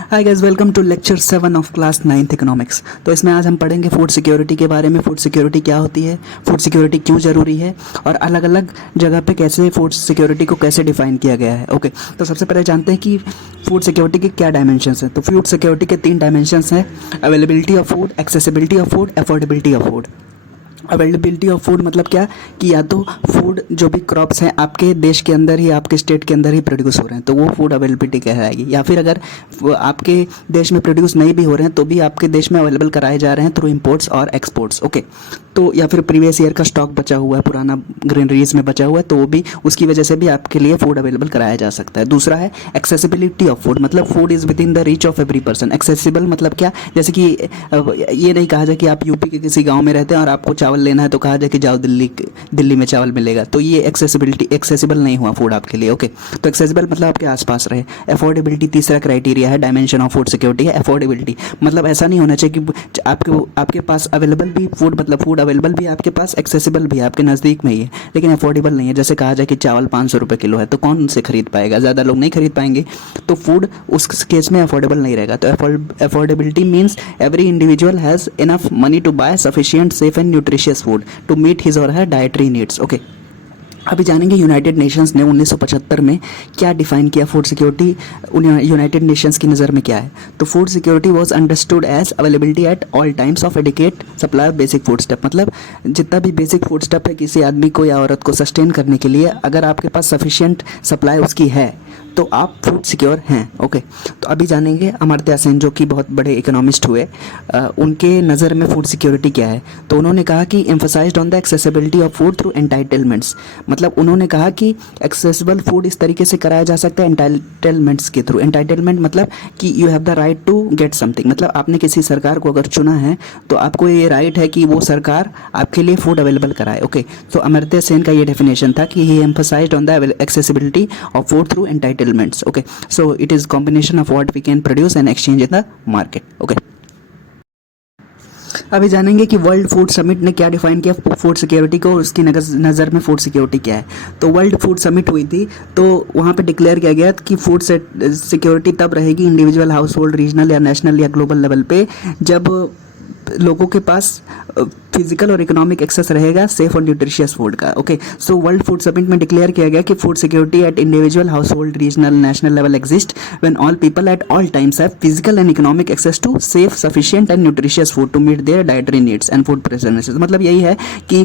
Hi guys, welcome to lecture 7 of class 9th economics. तो इसमें आज हम पढ़ेंगे फूड सिक्योरिटी के बारे में। फूड सिक्योरिटी क्या होती है, फूड सिक्योरिटी क्यों ज़रूरी है और अलग अलग जगह पे कैसे फूड सिक्योरिटी को कैसे डिफाइन किया गया है। ओके, तो सबसे पहले जानते हैं कि फूड सिक्योरिटी के क्या डायमेंशंस हैं। तो फूड सिक्योरिटी के 3 डायमेंशंस हैं: availability of food, accessibility of food, affordability of food. Availability of food मतलब क्या कि या तो फूड जो भी क्रॉप्स हैं आपके देश के अंदर ही, आपके स्टेट के अंदर ही प्रोड्यूस हो रहे हैं तो वो फूड अवेलेबिलिटी कहलाएगी, या फिर अगर आपके देश में प्रोड्यूस नहीं भी हो रहे हैं तो भी आपके देश में अवेलेबल कराए जा रहे हैं थ्रू इंपोर्ट्स और एक्सपोर्ट्स। ओके, तो या फिर प्रीवियस ईयर का स्टॉक बचा हुआ है, पुराना ग्रेनरीज में बचा हुआ है, तो वो भी उसकी वजह से भी आपके लिए फूड अवेलेबल कराया जा सकता है। दूसरा है एक्सेसिबिलिटी ऑफ फूड, मतलब food is with in the reach of every person. Accessible मतलब क्या, जैसे कि ये नहीं कहा जाए कि आप यूपी के किसी गाँव में रहते हैं और आपको चावल लेना है तो कहा जाए कि जाओ दिल्ली में चावल मिलेगा, तो ये एक्सेसिबल नहीं हुआ फूड आपके लिए। ओके, तो एक्सेसिबल मतलब आपके आसपास रहे। अफोर्डेबिलिटी तीसरा क्राइटेरिया है, डायमेंशन ऑफ फूड सिक्योरिटी है अफोर्डेबिलिटी। मतलब ऐसा नहीं होना चाहिए कि आपके पास अवेलेबल भी फूड, मतलब फूड अवेलेबल भी आपके पास, एक्सेसिबल भी आपके नज़दीक में ही है, लेकिन अफोर्डेबल नहीं है। जैसे कहा जाए कि चावल 500 रुपये किलो है तो कौन उनसे खरीद पाएगा, ज़्यादा लोग नहीं खरीद पाएंगे, तो फूड उस केस में अफोर्डेबल नहीं रहेगा। तो affordability means every individual has enough money to buy sufficient safe and nutritious food to meet his और हर डाइटरी नीड्स। ओके, अभी जानेंगे यूनाइटेड नेशंस ने 1975 में क्या डिफाइन किया फूड सिक्योरिटी। यूनाइटेड नेशंस की नज़र में क्या है, तो food security was understood as availability at all times of adequate supply of basic food stuff. मतलब जितना भी बेसिक फूड स्टफ है किसी आदमी को या औरत को सस्टेन करने के लिए, अगर आपके पास सफिशिएंट सप्लाई उसकी है तो आप फूड सिक्योर हैं। ओके, तो अभी जानेंगे अमर्त्य सेन जो कि बहुत बड़े इकोनॉमिस्ट हुए, उनके नज़र में फूड सिक्योरिटी क्या है। तो उन्होंने कहा कि emphasised on the accessibility of food through entitlements. मतलब उन्होंने कहा कि एक्सेसिबल फूड इस तरीके से कराया जा सकता है एंटाइटलमेंट्स के थ्रू। एंटाइटलमेंट मतलब कि you have the right to get something, मतलब आपने किसी सरकार को अगर चुना है तो आपको ये राइट है कि वो सरकार आपके लिए फूड अवेलेबल कराए। ओके, तो अमर्त्य सेन का ये डेफिनेशन था कि he emphasised on the accessibility of food through entitlements. Okay, so it is combination of what we can produce and exchange in the market. Okay, अभी जानेंगे कि वर्ल्ड फूड समिट ने क्या डिफाइन किया फूड सिक्योरिटी को और उसकी नज़र में फूड सिक्योरिटी क्या है। तो वर्ल्ड फूड समिट हुई थी तो वहाँ पे डिक्लेयर किया गया कि फूड सिक्योरिटी तब रहेगी इंडिविजुअल, हाउस होल्ड, रीजनल या नेशनल या ग्लोबल लेवल पे जब लोगों के पास फिजिकल और इकोनॉमिक एक्सेस रहेगा सेफ और न्यूट्रिशियस फूड का। Okay, so world food summit में डिक्लेयर किया गया कि food security at individual, household, regional, national level exist when all people at all times have physical and economic access to safe, sufficient and nutritious food to meet their dietary needs and food preferences. मतलब यही है कि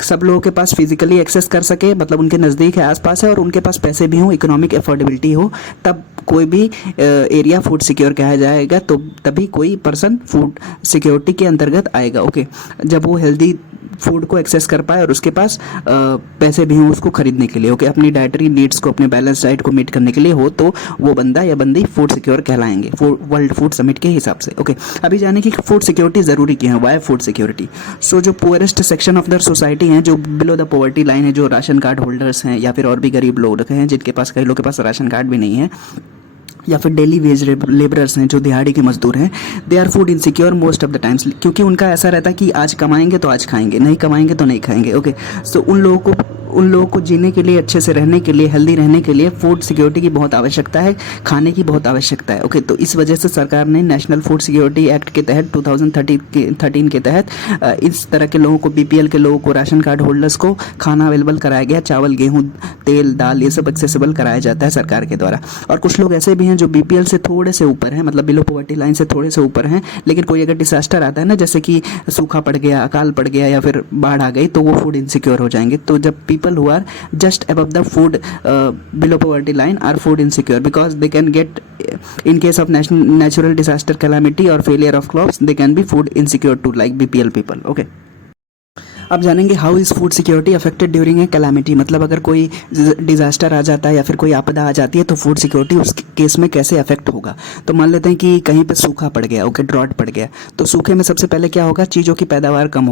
सब लोगों के पास physically access कर सके, मतलब उनके नज़दीक है, आसपास है, और उनके पास पैसे भी हों, इकोनॉमिक अफोर्डेबिलिटी हो, तब कोई भी एरिया फूड सिक्योर कहा जाएगा, तो तभी कोई पर्सन फूड सिक्योरिटी के अंतर्गत आएगा। ओके, जब वो हेल्दी फूड को एक्सेस कर पाए और उसके पास पैसे भी हों उसको खरीदने के लिए। ओके, अपनी डाइटरी नीड्स को, अपने बैलेंस डाइट को मीट करने के लिए हो, तो वो बंदा या बंदी फूड सिक्योर कहलाएंगे वर्ल्ड फूड समिट के हिसाब से। ओके, अभी जाने कि फूड सिक्योरिटी ज़रूरी क्यों है, वाई फूड सिक्योरिटी। सो जो poorest section of the society हैं, जो बिलो द पॉवर्टी लाइन है, जो राशन कार्ड होल्डर्स हैं या फिर और भी गरीब लोग हैं जिनके पास, कई लोग के पास राशन कार्ड भी नहीं है, या फिर डेली वेज लेबरर्स हैं जो दिहाड़ी के मजदूर हैं, they are food insecure most of the times, क्योंकि उनका ऐसा रहता है कि आज कमाएंगे तो आज खाएंगे, नहीं कमाएंगे तो नहीं खाएंगे। ओके, सो उन लोगों को जीने के लिए, अच्छे से रहने के लिए, हेल्दी रहने के लिए फूड सिक्योरिटी की बहुत आवश्यकता है, खाने की बहुत आवश्यकता है। ओके, तो इस वजह से सरकार ने नेशनल फूड सिक्योरिटी एक्ट के तहत 2013 के तहत इस तरह के लोगों को, बीपीएल के लोगों को, राशन कार्ड होल्डर्स को खाना अवेलेबल कराया गया। चावल, गेहूँ, तेल, दाल, ये सब एक्सेसिबल कराया जाता है सरकार के द्वारा। और कुछ लोग ऐसे भी हैं जो बीपीएल से थोड़े से ऊपर हैं, मतलब बिलो पॉवर्टी लाइन से थोड़े से ऊपर हैं, लेकिन कोई अगर डिसास्टर आता है ना, जैसे कि सूखा पड़ गया, अकाल पड़ गया या फिर बाढ़ आ गई, तो वो फूड इनसिक्योर हो जाएंगे। तो जब people who are just above the food below poverty line are food insecure because they can get, in case of natural disaster, calamity or failure of crops, they can be food insecure too, like BPL people. Okay, अब जानेंगे how is food security affected during a calamity. मतलब अगर कोई disaster आ जाता है या फिर कोई आपदा आ जाती है तो फूड सिक्योरिटी उस केस में कैसे अफेक्ट होगा। तो मान लेते हैं कि कहीं पे सूखा पड़ गया, ओके, ड्रॉट पड़ गया, तो सूखे में सबसे पहले क्या होगा, चीज़ों की पैदावार कम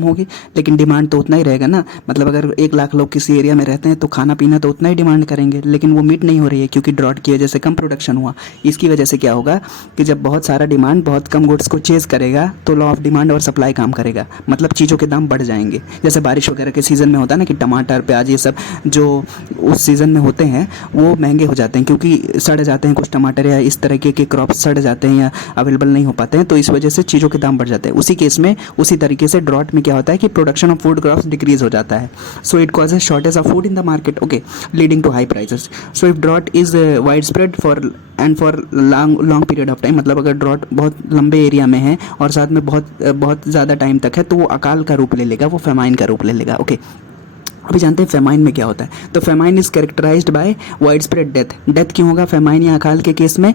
होगी, लेकिन डिमांड तो उतना ही रहेगा ना। मतलब अगर 1 लाख लोग किसी एरिया में रहते हैं तो खाना पीना तो उतना ही डिमांड करेंगे, लेकिन वो मीट नहीं हो रही है क्योंकि ड्रॉट की वजह से कम प्रोडक्शन हुआ। इसकी वजह से क्या होगा कि जब बहुत सारा डिमांड बहुत कम गुड्स को चेज़ करेगा तो लॉ ऑफ डिमांड और सप्लाई काम करेगा, मतलब चीज़ों के दाम बढ़ जाएंगे। जैसे बारिश वगैरह के सीज़न में होता है ना कि टमाटर प्याज ये सब जो उस सीज़न में होते हैं वो महंगे हो जाते हैं, क्योंकि सड़ जाते हैं कुछ टमाटर या इस तरह के क्रॉप्स सड़ जाते हैं या अवेलेबल नहीं हो पाते हैं, तो इस वजह से चीज़ों के दाम बढ़ जाते हैं। उसी केस में उसी तरीके से ड्रॉट में क्या होता है कि production of food crops decrease हो जाता है। So it causes shortage of food in the market, okay, leading to high prices. So if drought is widespread for long period of time, मतलब अगर ड्रॉट बहुत लंबे area में है और साथ में बहुत ज़्यादा टाइम तक है तो वो अकाल का रूप ले लेगा, वो फेमाइन का रूप ले लेगा, ओके। अभी जानते हैं फेमाइन में क्या होता है। तो famine is characterised by widespread death. Death क्यों होगा फेमाइन या अकाल के केस में?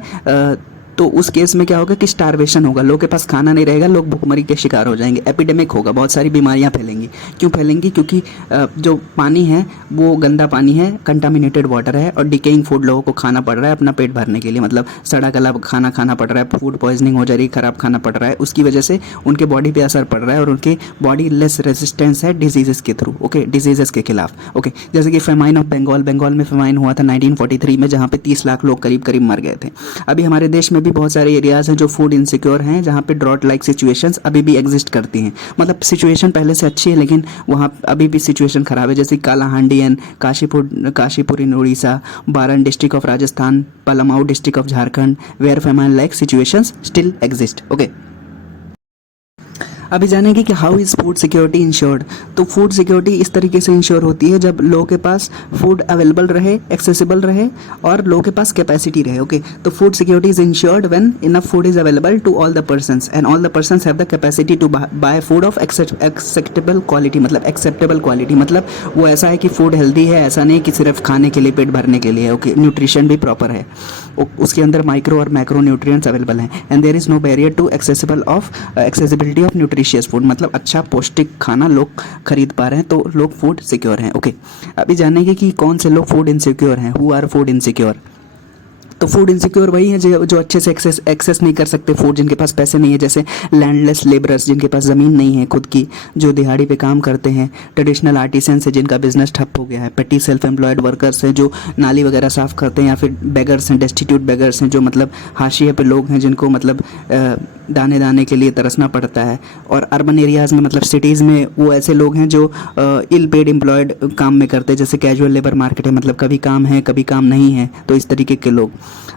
तो उस केस में क्या होगा कि स्टारवेशन होगा, लोगों के पास खाना नहीं रहेगा, लोग भूखमरी के शिकार हो जाएंगे, एपिडेमिक होगा, बहुत सारी बीमारियां फैलेंगी। क्यों फैलेंगी? क्योंकि जो पानी है वो गंदा पानी है, कंटामिनेटेड वाटर है और डिकेइंग फूड लोगों को खाना पड़ रहा है अपना पेट भरने के लिए, मतलब सड़ा गला खाना खाना पड़ रहा है, फूड पॉइजनिंग हो जा रही है, ख़राब खाना पड़ रहा है, उसकी वजह से उनके बॉडी पे असर पड़ रहा है और उनके बॉडी लेस रेजिस्टेंस है डिजीज़ के थ्रू, ओके, डिजीज़ के खिलाफ, ओके। जैसे कि फेमाइन ऑफ बंगाल, बंगाल में फेमाइन हुआ था 1943 में, जहाँ पे 30 लाख लोग करीब करीब मर गए थे। अभी हमारे देश में भी बहुत सारे एरियाज हैं जो फूड इनसिक्योर हैं, जहाँ पे ड्रॉट लाइक सिचुएशंस अभी भी एग्जिस्ट करती हैं। मतलब सिचुएशन पहले से अच्छी है लेकिन वहाँ अभी भी सिचुएशन खराब है। जैसे Kalahandi and Kashipur in Orissa, Baran district of Rajasthan, Palamau district of Jharkhand, where famine like situations still exist, okay. अभी जानेंगे कि how is food security ensured. तो फूड सिक्योरिटी इस तरीके से इंश्योर होती है जब लोगों के पास फूड अवेलेबल रहे, एक्सेसिबल रहे और लोगों के पास कैपेसिटी रहे, ओके। तो food security is ensured when enough food is available to all the persons and all the persons have the capacity to buy food of acceptable quality. मतलब acceptable quality मतलब वो ऐसा है कि फूड हेल्दी है, ऐसा नहीं कि सिर्फ खाने के लिए, पेट भरने के लिए, ओके। न्यूट्रिशन भी प्रॉपर है, उसके अंदर माइक्रो और मैक्रो न्यूट्रिएंट्स अवेलेबल हैं and there is no barrier to accessibility of nutritious food. मतलब अच्छा पौष्टिक खाना लोग खरीद पा रहे हैं तो लोग फूड सिक्योर हैं, ओके। अभी जानेंगे कि कौन से लोग फूड इनसिक्योर हैं, हु आर फूड इनसिक्योर। तो फूड इनसिक्योर वही है जो अच्छे से एक्सेस नहीं कर सकते फूड, जिनके पास पैसे नहीं है, जैसे लैंडलेस लेबरर्स जिनके पास ज़मीन नहीं है खुद की, जो दिहाड़ी पे काम करते हैं, ट्रेडिशनल आर्टिसंस है जिनका बिजनेस ठप हो गया है, पेटी सेल्फ एम्प्लॉयड वर्कर्स हैं जो नाली वगैरह साफ़ करते हैं, या फिर बेगर्स हैं, डेस्टिट्यूट बेगर्स हैं जो मतलब हाशिए पे लोग हैं जिनको मतलब दाने दाने के लिए तरसना पड़ता है। और अर्बन एरियाज़ में मतलब सिटीज़ में वो ऐसे लोग हैं जो इल पेड एम्प्लॉयड काम में करते हैं, जैसे कैजुअल लेबर मार्केट है, मतलब कभी काम है कभी काम नहीं है, तो इस तरीके के लोग।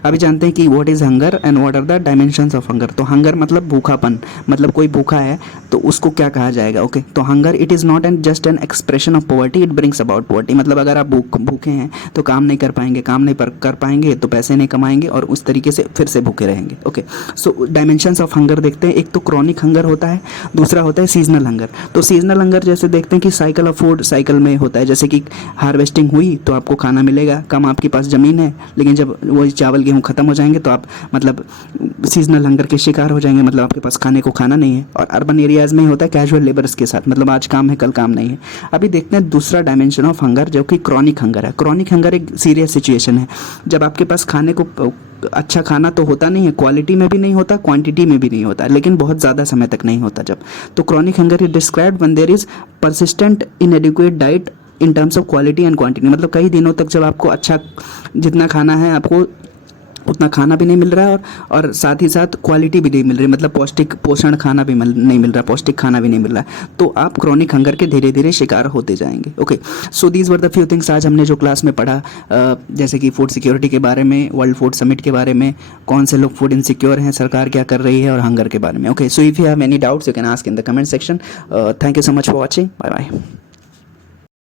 अभी जानते हैं कि what is hunger and what are the dimensions of hunger. तो हंगर मतलब भूखापन, मतलब कोई भूखा है तो उसको क्या कहा जाएगा, ओके। तो hunger it is not an just an expression of poverty, it brings about poverty. मतलब अगर आप भूखे हैं तो काम नहीं कर पाएंगे, काम नहीं कर पाएंगे तो पैसे नहीं कमाएंगे और उस तरीके से फिर से भूखे रहेंगे, okay. So dimensions of hunger देखते हैं। एक तो क्रॉनिक हंगर होता है, दूसरा होता है सीजनल हंगर। तो सीजनल हंगर जैसे देखते हैं कि साइकिल ऑफ फूड साइकिल में होता है, जैसे कि हार्वेस्टिंग हुई तो आपको खाना मिलेगा, कम आपके पास ज़मीन है, लेकिन जब वो चावल गेहूँ ख़त्म हो जाएंगे तो आप मतलब सीजनल हंगर के शिकार हो जाएंगे, मतलब आपके पास खाने को खाना नहीं है। और अर्बन एरियाज़ में होता है कैजुअल लेबर्स के साथ, मतलब आज काम है कल काम नहीं है। अभी देखते हैं दूसरा डायमेंशन ऑफ हंगर जो कि क्रॉनिक हंगर है। क्रॉनिक हंगर एक सीरियस सिचुएशन है जब आपके पास खाने को अच्छा खाना तो होता नहीं है, क्वालिटी में भी नहीं होता, क्वांटिटी में भी नहीं होता, लेकिन बहुत ज़्यादा समय तक नहीं होता जब। तो chronic hunger is described when there is persistent inadequate diet in terms of quality and quantity. मतलब कई दिनों तक जब आपको अच्छा जितना खाना है आपको उतना खाना भी नहीं मिल रहा है और साथ ही साथ क्वालिटी भी नहीं मिल रही, मतलब पौष्टिक पोषण खाना भी नहीं मिल रहा, पौष्टिक खाना भी नहीं मिल रहा है, तो आप क्रॉनिक हंगर के धीरे धीरे शिकार होते जाएंगे, okay. So these were the few things आज हमने जो क्लास में पढ़ा, जैसे कि फूड सिक्योरिटी के बारे में, वर्ल्ड फूड समिट के बारे में, कौन से लोग फूड इनसिक्योर हैं, सरकार क्या कर रही है, और हंगर के बारे में, okay. So if you have any doubts you can ask in the comment section. Thank you so much for watching, bye bye.